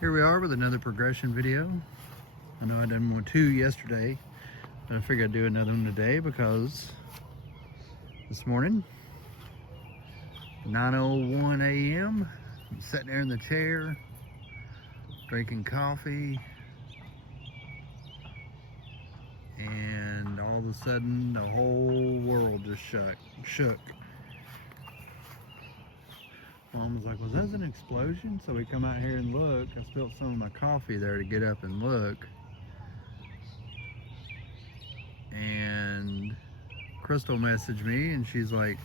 Here we are with another progression video. I know I done two yesterday, but I figured I'd do another one today because this morning, 9:01 a.m., I'm sitting there in the chair, drinking coffee, and all of a sudden the whole world just shook. Mom was like, was that an explosion? So we come out here and look. I spilled some of my coffee there to get up and look. And Crystal messaged me and she's like,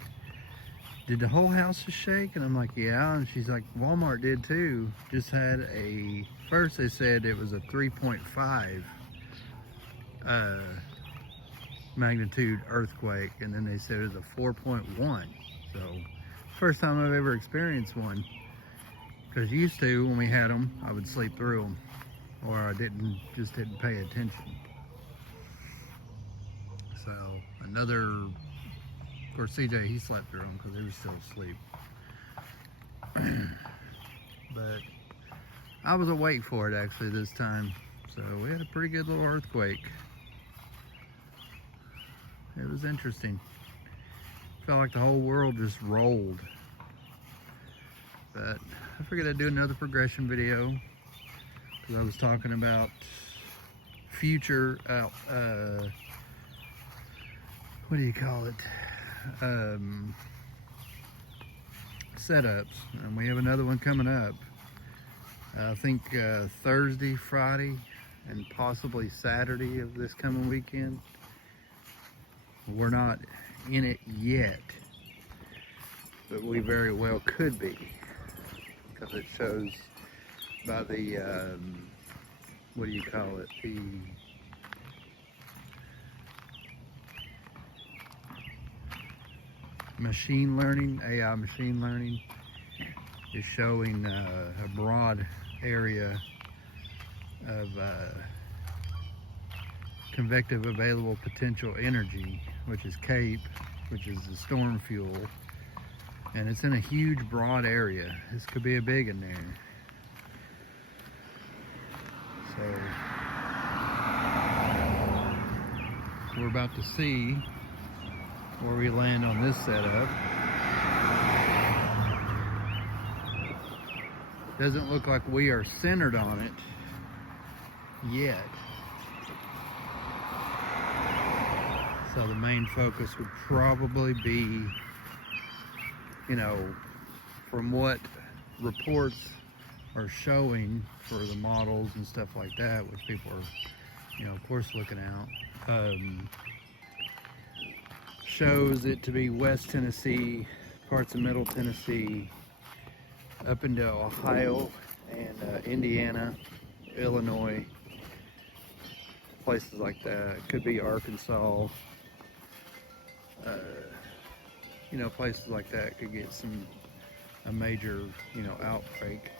did the whole house just shake? And I'm like, yeah. And she's like, Walmart did too. Just had first they said it was a 3.5 magnitude earthquake. And then they said it was a 4.1. So first time I've ever experienced one, because used to, when we had them, I would sleep through them, or I just didn't pay attention. So of course CJ, he slept through them because he was still asleep. But I was awake for it actually this time, so we had a pretty good little earthquake. It was interesting. Felt like the whole world just rolled. But I figured I'd do another progression video because I was talking about future what do you call it, setups, and we have another one coming up. I think Thursday, Friday, and possibly Saturday of this coming weekend. We're not in it yet, but we very well could be, because it shows by the what do you call it, the machine learning, AI machine learning is showing a broad area of convective available potential energy, which is CAPE, which is the storm fuel, and it's in a huge broad area. This could be a big in there. So we're about to see where we land on this setup. Doesn't look like we are centered on it yet. So the main focus would probably be, you know, from what reports are showing for the models and stuff like that, which people are, you know, of course looking out, shows it to be West Tennessee, parts of Middle Tennessee, up into Ohio and Indiana, Illinois, places like that. It could be Arkansas. You know, places like that could get a major, you know, outbreak.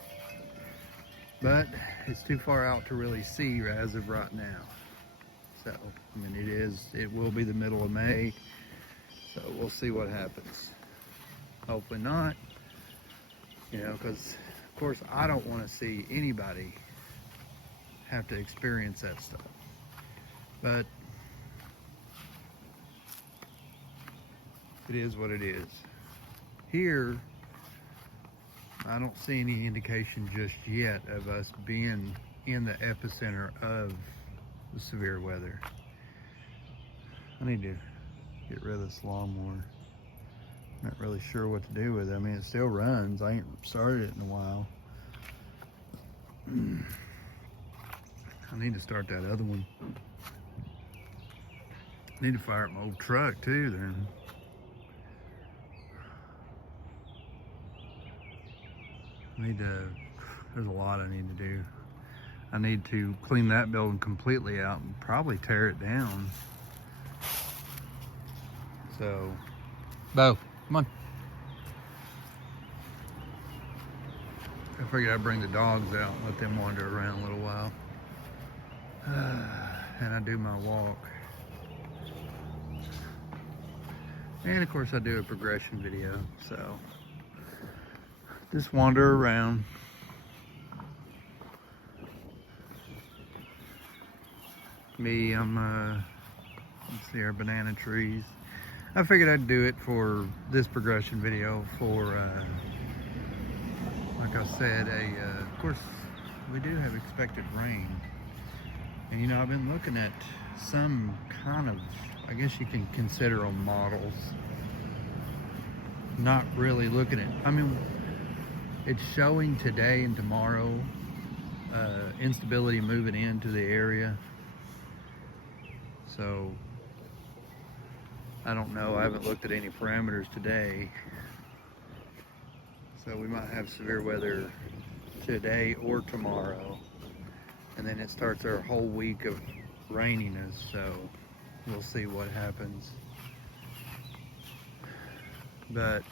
But it's too far out to really see as of right now. So, I mean, it will be the middle of May. So we'll see what happens. Hopefully not, you know, because of course I don't want to see anybody have to experience that stuff. But it is what it is. Here, I don't see any indication just yet of us being in the epicenter of the severe weather. I need to get rid of this lawnmower. Not really sure what to do with it. I mean, it still runs. I ain't started it in a while. I need to start that other one. I need to fire up my old truck too then. There's a lot I need to do. I need to clean that building completely out and probably tear it down. So, Bo, come on. I figured I'd bring the dogs out and let them wander around a little while. And I do my walk. And of course I do a progression video, so just wander around. me, let's see, our banana trees. I figured I'd do it for this progression video for, like I said, of course, we do have expected rain. And you know, I've been looking at some kind of, I guess you can consider them models. Not really looking at, I mean, it's showing today and tomorrow instability moving into the area. So I don't know, I haven't looked at any parameters today. So we might have severe weather today or tomorrow. And then it starts our whole week of raininess, so we'll see what happens. But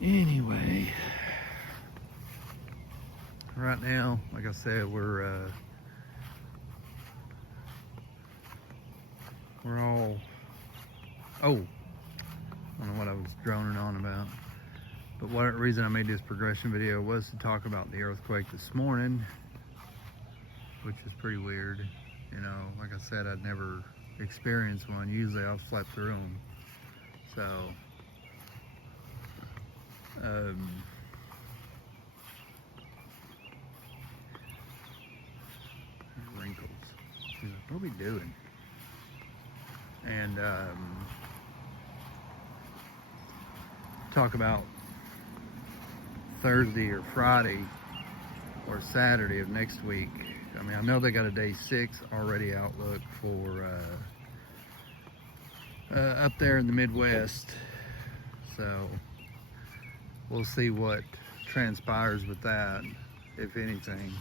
anyway, right now, like I said, we're all, I don't know what I was droning on about, but one reason I made this progression video was to talk about the earthquake this morning, which is pretty weird. You know, like I said, I'd never experienced one. Usually I've slept through them. So, wrinkles. What are we doing? And talk about Thursday or Friday or Saturday of next week. I mean, I know they got a day 6 already outlook for up there in the Midwest, so we'll see what transpires with that, if anything,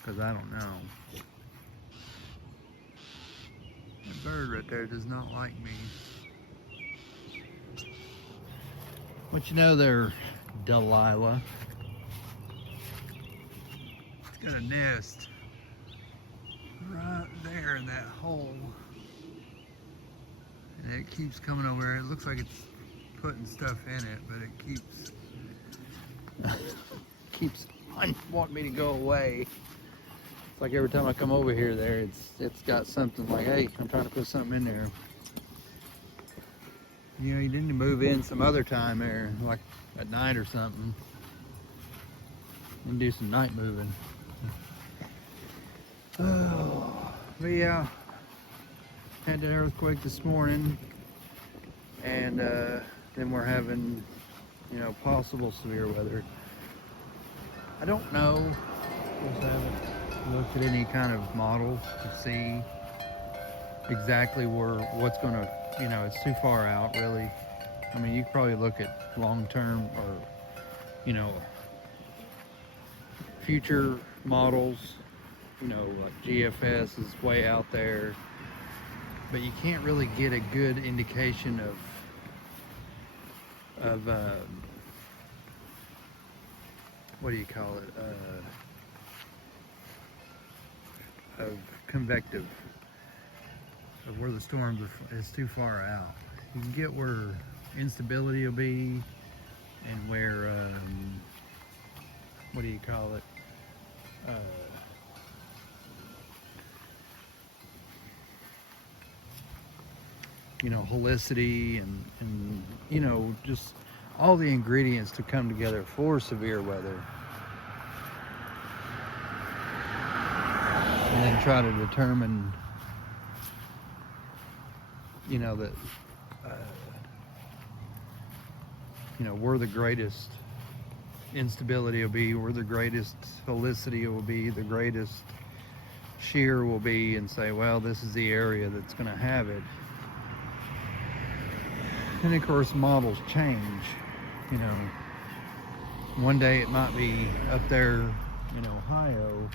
because I don't know. That bird right there does not like me. But you know, they're Delilah. It's got a nest right there in that hole. And it keeps coming over here. It looks like it's putting stuff in it, but it keeps wanting me to go away. It's like every time I come over here there, it's got something like, hey, I'm trying to put something in there. You know, you need to move in some other time there, like at night or something, and do some night moving. Oh, but yeah, had that earthquake this morning, and then we're having, you know, possible severe weather. I don't know, I haven't looked at any kind of model to see exactly what's going to, you know, it's too far out really. I mean, you could probably look at long term or, you know, future models, you know, like GFS is way out there, but you can't really get a good indication of what do you call it, of convective, of where the storms is too far out. You can get where instability will be and where, what do you call it, you know, helicity and you know, just all the ingredients to come together for severe weather. And then try to determine, you know, that, you know, where the greatest instability will be, where the greatest helicity will be, the greatest shear will be, and say, well, this is the area that's going to have it. And of course, models change. You know, one day it might be up there in Ohio,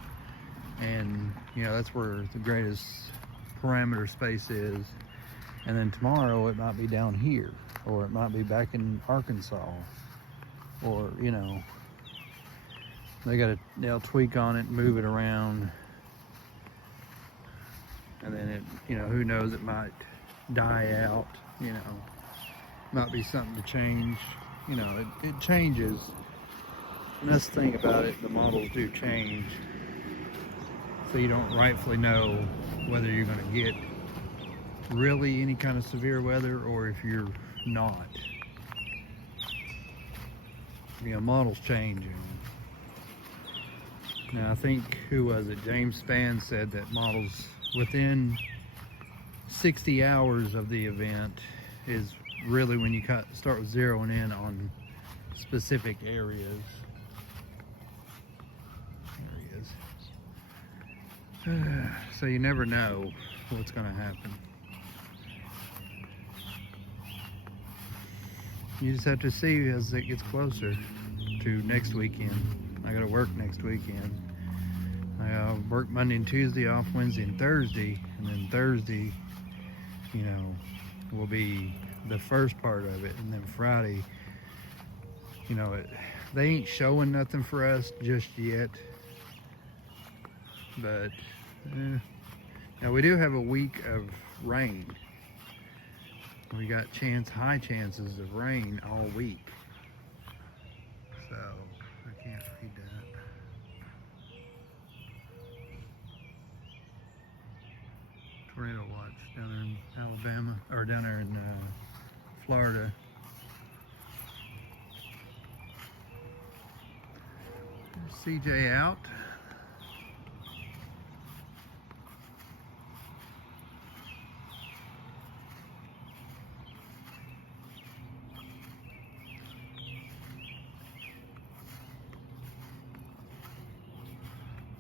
and you know, that's where the greatest parameter space is. And then tomorrow it might be down here, or it might be back in Arkansas, or, you know, they'll tweak on it, move it around, and then it, you know, who knows, it might die out, you know, might be something to change, you know, it changes. And that's the thing about it, the models do change. so you don't rightfully know whether you're going to get really any kind of severe weather or if you're not. You know, models change. Now I think, who was it? James Spann said that models within 60 hours of the event is really when you start zeroing in on specific areas. There he is. So you never know what's going to happen. You just have to see as it gets closer to next weekend. I got to work next weekend. I work Monday and Tuesday, off Wednesday and Thursday, and then Thursday, you know, will be the first part of it, and then Friday, you know, they ain't showing nothing for us just yet, but now we do have a week of rain. We got high chances of rain all week, so I can't read that. Tornado watch down there in Alabama, or down there in Florida. There's CJ out.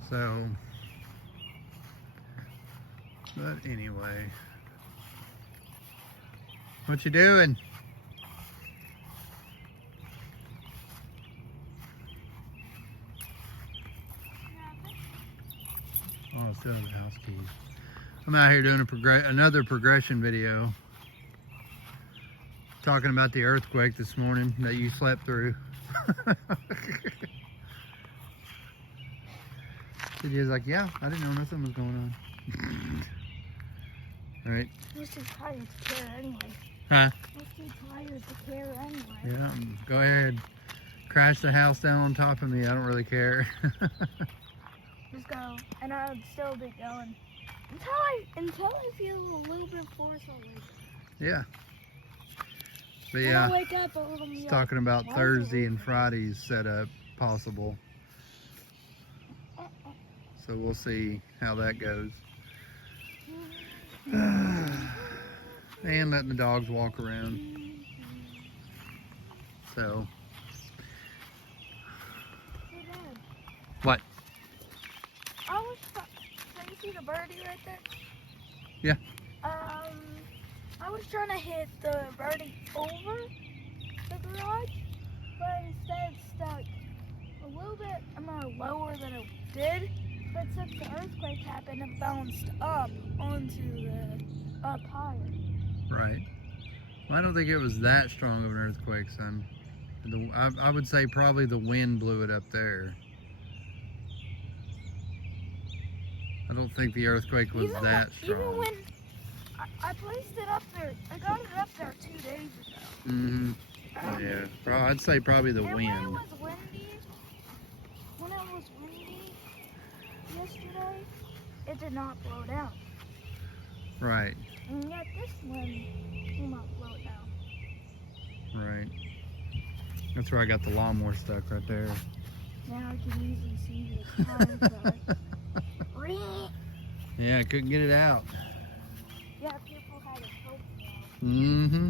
So, but anyway, what you doing? Oh, still have the house keys. I'm out here doing another progression video, talking about the earthquake this morning that you slept through. CJ's like, yeah, I didn't know nothing was going on. All right. I was too tired to care anyway. Huh? I was too tired to care anyway. Yeah, go ahead. Crash the house down on top of me. I don't really care. Just go, and I would still be going until I feel a little bit force already. Yeah. But When yeah, I wake up, a little it's talking about Thursday and Friday's setup possible. So we'll see how that goes. And letting the dogs walk around. So. Hey, Dad. What? I was can you see the birdie right there? Yeah. I was trying to hit the birdie over the garage, but instead it stuck a little bit more lower than it did. But since the earthquake happened, it bounced up onto the up higher. Right. Well, I don't think it was that strong of an earthquake, son. I would say probably the wind blew it up there. I don't think the earthquake was that strong. Even when I placed it up there, I got it up there 2 days ago. Mm-hmm. Yeah. I'd say probably the and wind. When it was windy yesterday, it did not blow down. Right. And yet this one came out blow it down. Right. That's where I got the lawnmower stuck right there. Now I can easily see the tire track. Yeah, I couldn't get it out. Yeah, people had to help me out. Mm-hmm.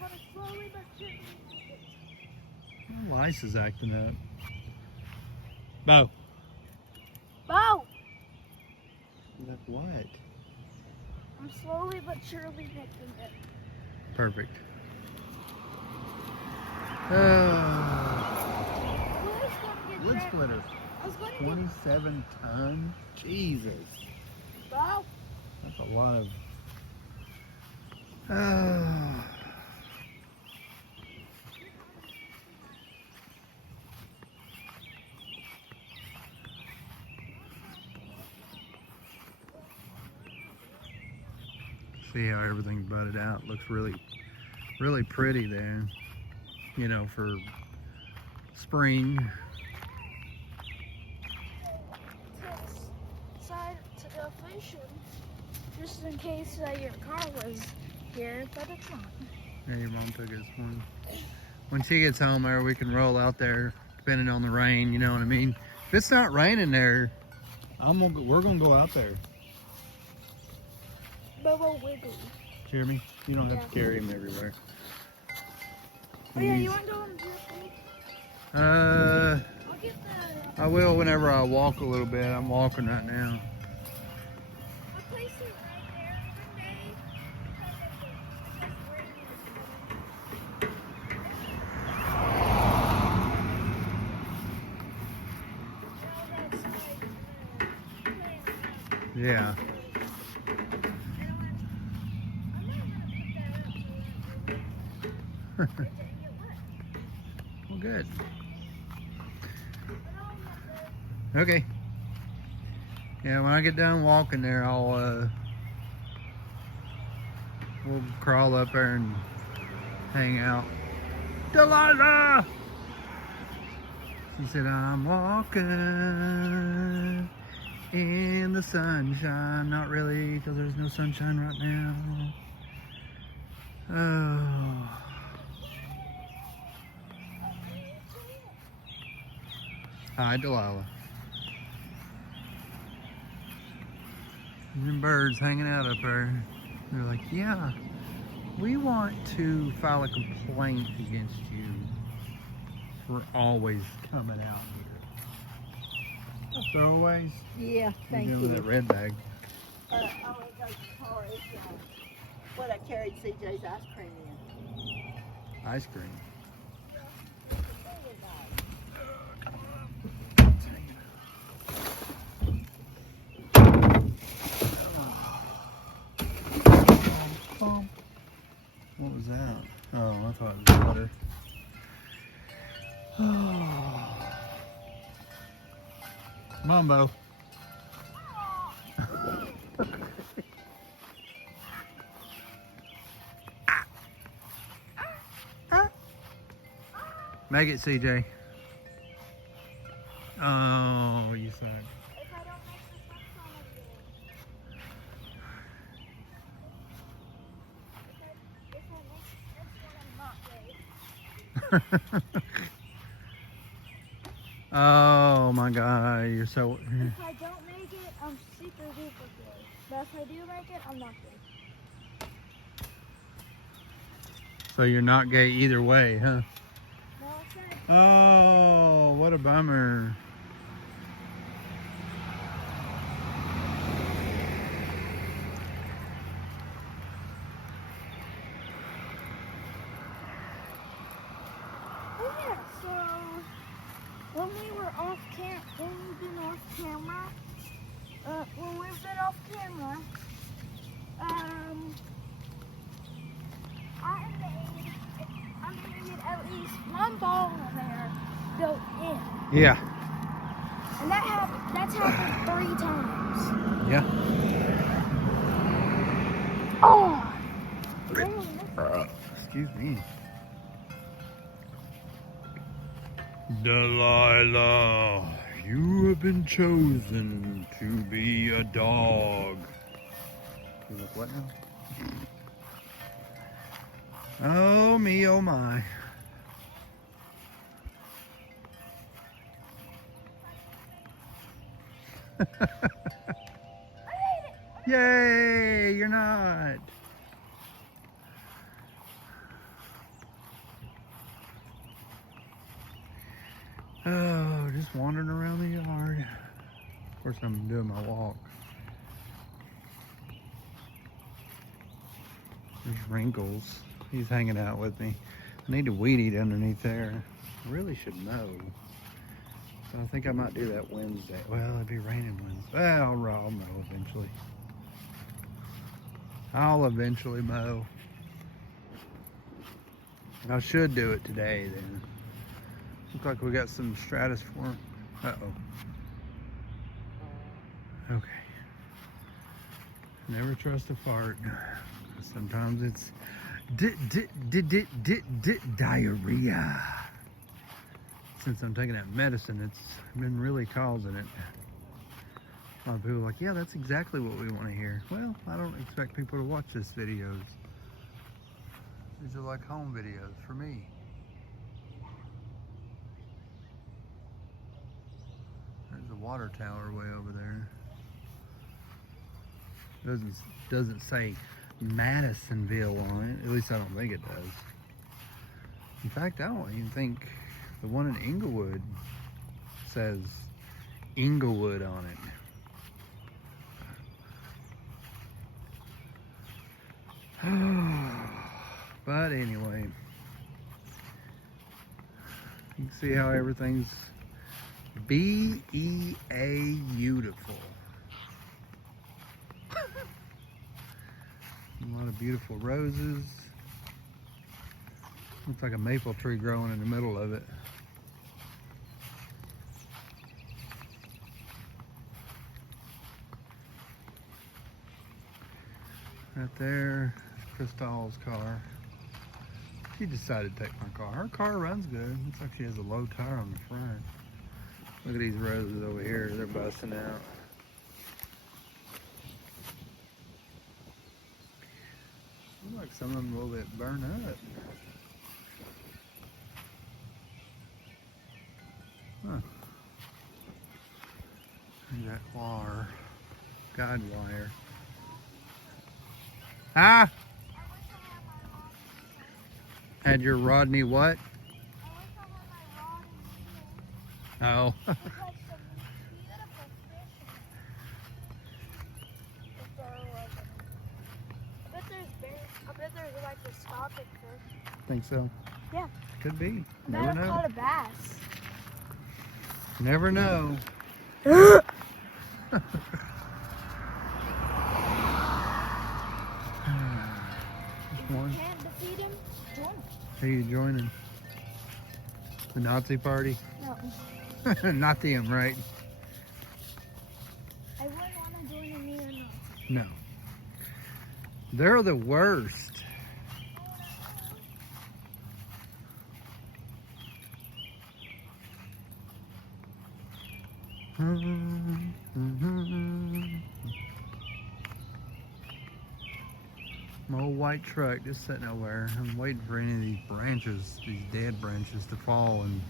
But it's slowly but surely. Lice is acting up. Bo. Bo! Like what? I'm slowly but surely making it. Perfect. Wood splitter. I was going to 27 ton? Jesus. Bo! That's a lot of... See how everything budded out. Looks really, really pretty there. You know, for spring. condition. Just in case your car was here, but it's not. Yeah, your mom took us one. When she gets home there, we can roll out there, depending on the rain, you know what I mean? If it's not raining there, we're gonna go out there. Bobo Wiggly. Jeremy, you don't have Yeah. to carry him everywhere. Oh yeah, you want to go on the field? Uh, I'll get the... I will whenever I walk a little bit. I'm walking right now. I'll place it right there one day. Because it's raining. Yeah. Well, good. Okay. Yeah, when I get done walking there, we'll crawl up there and hang out. Delilah! She said, I'm walking in the sunshine. Not really, because there's no sunshine right now. Oh. Hi, Delilah. Them birds hanging out up there. They're like, yeah, we want to file a complaint against you for always coming out here. Throwaways? Yeah, thank What are you doing with you. that red bag? Oh, it goes far as what I carried CJ's ice cream in. Ice cream. What was that? Oh, I thought it was water. Come on, Bo. Make it, CJ. Oh, you suck. If I don't make this next one, if I make this one, I'm not gay. Oh my God, you're so. If I don't make it, I'm super duper gay. But if I do make it, I'm not gay. So you're not gay either way, huh? No, I said, Oh, what a bummer. oh yeah, so when we've been off camera, I made at least one ball in there built in. Yeah. And that's happened 3 times. Yeah. Oh! Excuse me. Delilah, you have been chosen to be a dog. You look what now? Oh me, oh my. Yay, you're not. Oh, just wandering around the yard. Of course, I'm doing my walk. There's Wrinkles. He's hanging out with me. I need to weed eat underneath there. I really should mow. But I think I might do that Wednesday. Well, it'd be raining Wednesday. Well, I'll mow eventually. I'll eventually mow. I should do it today then. Looks like we got some stratosphere. Uh-oh. Okay. Never trust a fart. Sometimes it's diarrhea. Since I'm taking that medicine, it's been really causing it. A lot of people are like, yeah, that's exactly what we want to hear. Well, I don't expect people to watch this videos. These are like home videos for me. There's a water tower way over there. Doesn't say Madisonville on it. At least I don't think it does. In fact, I don't even think the one in Inglewood says Inglewood on it. But anyway, you can see how everything's beautiful. A lot of beautiful roses. Looks like a maple tree growing in the middle of it. Right there is Crystal's car. She decided to take my car. Her car runs good. Looks like she has a low tire on the front. Look at these roses over here. They're busting out. Looks like some of them a little bit burned up. Huh. Look at that wire. Guide wire. Ah! Had your Rodney what? Oh. I bet there's like a stopping fish. Think so? Yeah. Could be. I Never bet I know. caught a bass. Never know. Just one. Can't defeat him? Join him. Who are you joining? The Nazi party? No. Not them, right? I wouldn't want to join a neo-Nazi. No. They're the worst. My old white truck just sitting over there. I'm waiting for any of these branches, these dead branches to fall, and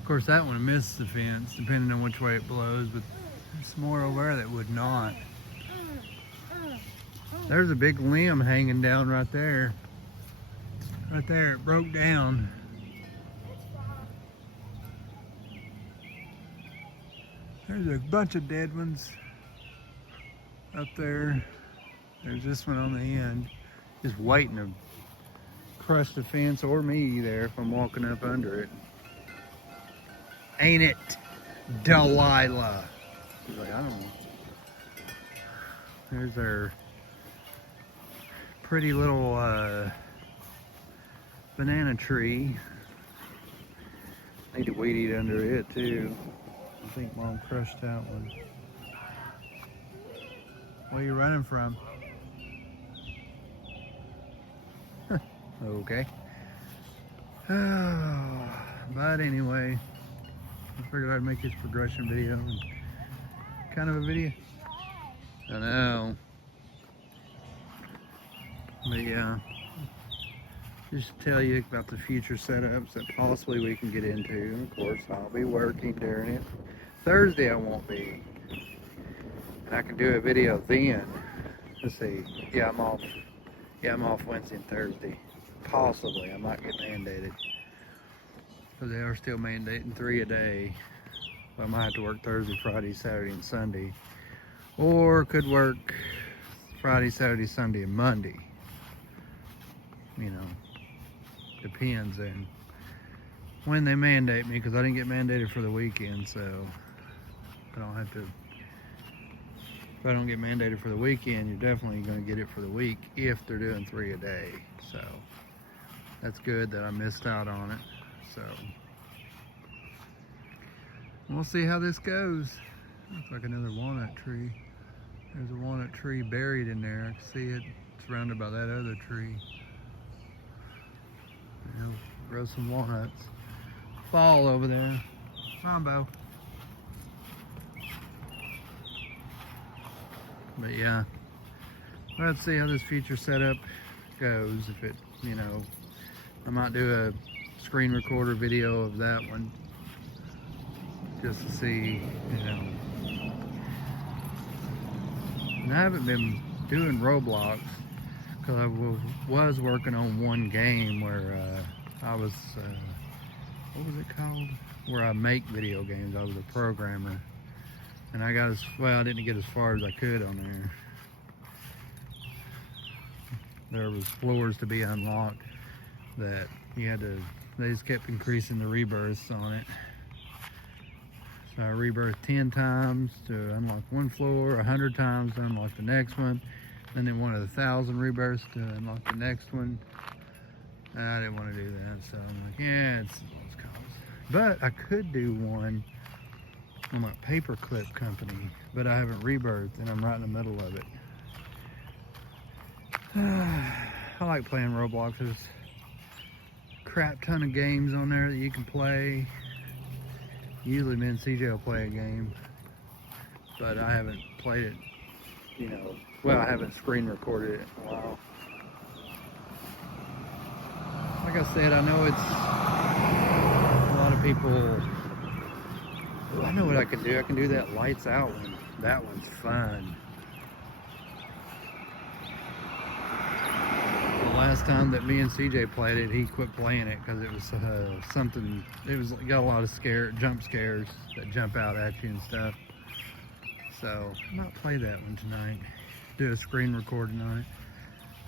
of course that one misses the fence depending on which way it blows, but there's some more over there that would not. There's a big limb hanging down right there. Right there, it broke down. There's a bunch of dead ones up there. There's this one on the end, just waiting to crush the fence or me there if I'm walking up under it. Ain't it, Delilah? She's like, I don't know. There's our pretty little banana tree. Need to weed eat under it too. I think Mom crushed that one. Where are you running from? Okay. But anyway, I figured I'd make this progression video and kind of a video. I know. But yeah, just tell you about the future setups that possibly we can get into. Of course, I'll be working during it. Thursday I won't be. And I can do a video then. Let's see. Yeah, I'm off. Yeah, I'm off Wednesday and Thursday. Possibly. I might get mandated. Because they are still mandating 3 a day. So I might have to work Thursday, Friday, Saturday, and Sunday. Or could work Friday, Saturday, Sunday, and Monday. You know, depends on when they mandate me, because I didn't get mandated for the weekend, so I don't have to. If I don't get mandated for the weekend, you're definitely going to get it for the week if they're doing 3 a day. So that's good that I missed out on it. So we'll see how this goes. Looks like another walnut tree. There's a walnut tree buried in there. I can see it surrounded by that other tree. Grow some walnuts. Fall over there. Come on, Bo. But yeah, let's see how this future setup goes. If it, you know, I might do a screen recorder video of that one just to see, you know. And I haven't been doing Roblox because I was working on one game where I was, what was it called? Where I make video games. I was a programmer. And I got I didn't get as far as I could on there. There was floors to be unlocked that you had to, they just kept increasing the rebirths on it. So I rebirthed 10 times to unlock one floor, 100 times to unlock the next one, and then wanted 1,000 rebirths to unlock the next one. I didn't want to do that, so I'm like, yeah, it's lost cause. But I could do one on my paperclip company, but I haven't rebirthed, and I'm right in the middle of it. I like playing Roblox. There's a crap ton of games on there that you can play. Usually me and CJ will play a game, but I haven't played it, you know, well, I haven't screen recorded it in a while. Like I said, I know it's a lot of people. I know what I can do. I can do that lights out one. That one's fun. The last time that me and CJ played it, he quit playing it because it was something. It was got a lot of jump scares that jump out at you and stuff. So I might play that one tonight. Do a screen recording on it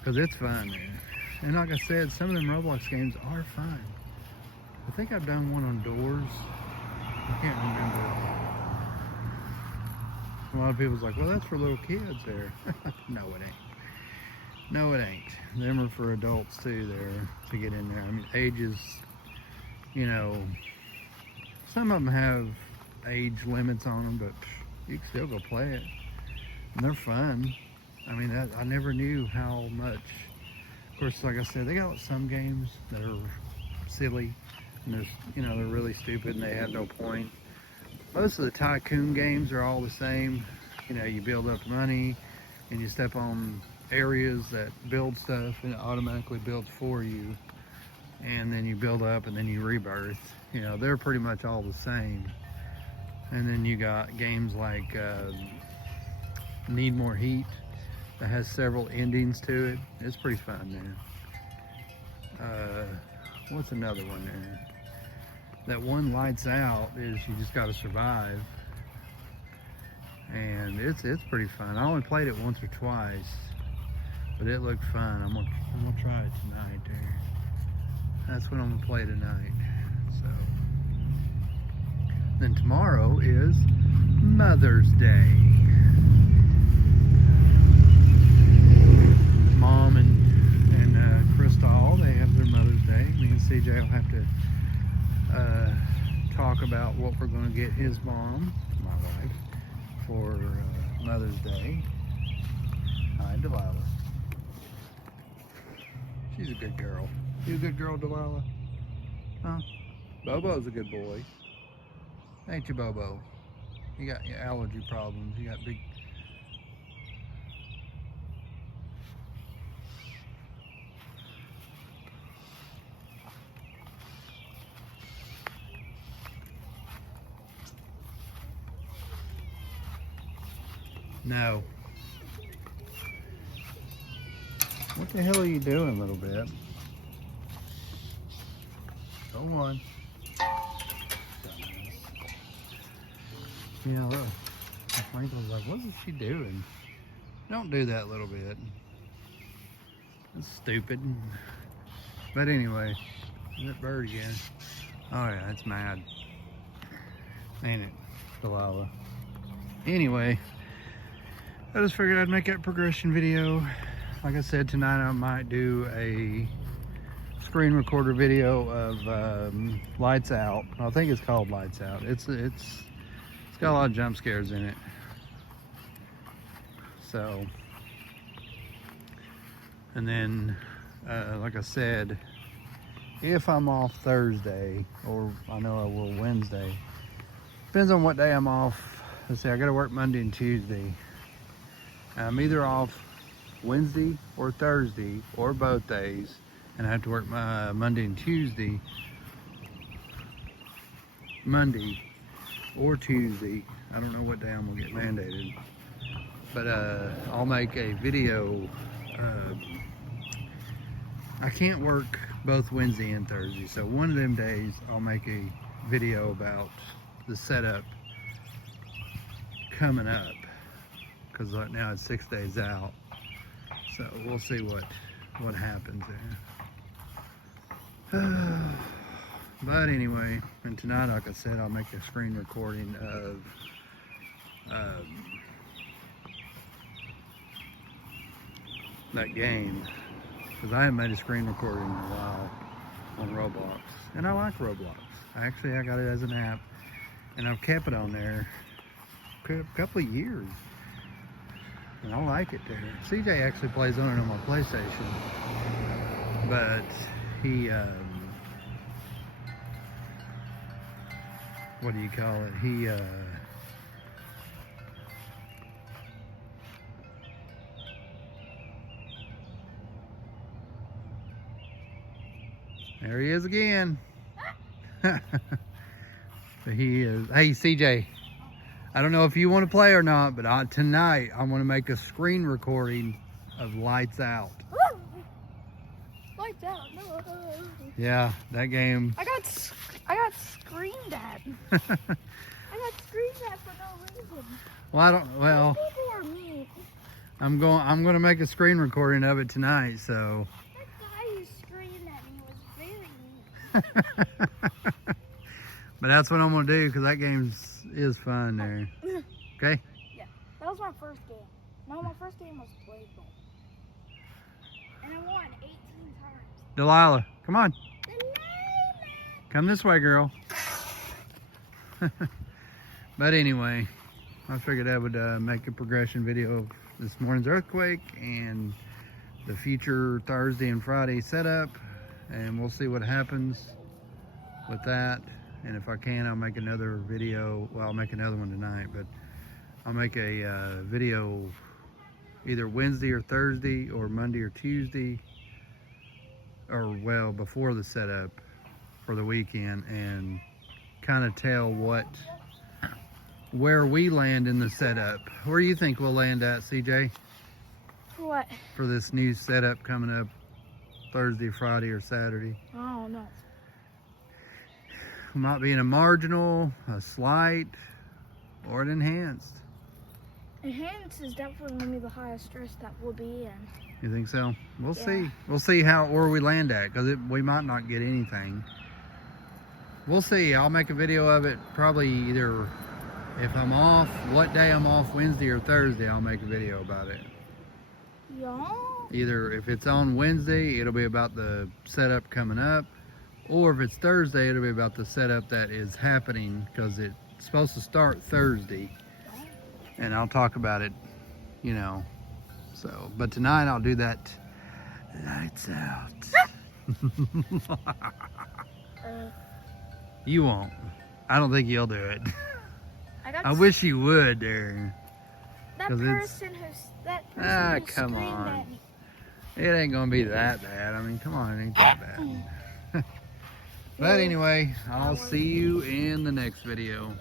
because it's fun, man. And like I said, some of them Roblox games are fun. I think I've done one on doors. I can't remember. A lot of people's like, well, that's for little kids there. No, it ain't. No, it ain't. Them are for adults too there to get in there. I mean, ages, you know, some of them have age limits on them, but you can still go play it. And they're fun. I mean, I never knew how much. Of course, like I said, they got some games that are silly. And there's, you know, they're really stupid and they have no point. Most of the tycoon games are all the same. You know, you build up money and you step on areas that build stuff and it automatically builds for you. And then you build up and then you rebirth. You know, they're pretty much all the same. And then you got games like Need More Heat that has several endings to it. It's pretty fun, man. What's another one there? That one Lights Out is you just got to survive, and it's pretty fun. I only played it once or twice, but it looked fun. I'm gonna try it tonight. There, that's what I'm gonna play tonight. So then tomorrow is Mother's Day. Mom and Crystal, they have their Mother's Day. Me and CJ will have to talk about what we're going to get his mom, my wife, for Mother's Day. Hi, Delilah. She's a good girl. You a good girl, Delilah? Huh? Bobo's a good boy. Ain't you, Bobo? You got your allergy problems. You got big... No. What the hell are you doing, little bit? Go on. You know, look. Franklin's like, what is she doing? Don't do that, little bit. That's stupid. But anyway, that bird again. Oh yeah, it's mad. Ain't it, Delilah? Anyway, I just figured I'd make that progression video. Like I said, tonight I might do a screen recorder video of Lights Out. I think it's called Lights Out. It's got a lot of jump scares in it. So, and then, like I said, if I'm off Thursday, or I know I will Wednesday, depends on what day I'm off. Let's see, I gotta work Monday and Tuesday. I'm either off Wednesday or Thursday or both days, and I have to work my Monday and Tuesday. Monday or Tuesday. I don't know what day I'm gonna get mandated, but I'll make a video. I can't work both Wednesday and Thursday, so one of them days I'll make a video about the setup coming up, because right now it's 6 days out, so we'll see what happens there. But anyway, and tonight, like I said, I'll make a screen recording of that game, because I haven't made a screen recording in a while on Roblox, and I like Roblox. I got it as an app, and I've kept it on there a couple of years, and I like it there. CJ actually plays on it on my PlayStation, but he what do you call it? There he is again. But he is. Hey, CJ, I don't know if you want to play or not, but tonight I'm going to make a screen recording of Lights Out. Lights out. No. Yeah, that game. I got screamed at. I got screamed at for no reason. Well, People are mean. I'm going to make a screen recording of it tonight, so. That guy who screamed at me was very mean. But that's what I'm going to do, because that game is fun there. Okay? Yeah, that was my first game. No, my first game was Blade Bowl. And I won 18 times. Delilah, come on. Come this way, girl. But anyway, I figured I would make a progression video of this morning's earthquake and the future Thursday and Friday setup, and we'll see what happens with that. And if I can, I'll make another video. Well, I'll make another one tonight, but I'll make a video either Wednesday or Thursday or Monday or Tuesday, or well, before the setup for the weekend, and kind of tell where we land in the setup. Where do you think we'll land at, CJ? What? For this new setup coming up Thursday, Friday, or Saturday? Oh, no. Might be in a marginal, a slight, or an enhanced. Enhanced is definitely going to be the highest stress that we'll be in. You think so? We'll Yeah. see. We'll see where we land at, because we might not get anything. We'll see. I'll make a video of it probably either if I'm off, what day I'm off, Wednesday or Thursday, I'll make a video about it. Yeah? Either if it's on Wednesday, it'll be about the setup coming up, or if it's Thursday, it'll be about the setup that is happening, because it's supposed to start Thursday, and I'll talk about it, you know. So, but tonight I'll do that Lights Out. You won't. I don't think you'll do it. I wish you would there. that 'cause person who come screamed on. at me. It ain't gonna be that bad. I mean, come on, it ain't that bad. But anyway, I'll see you in the next video.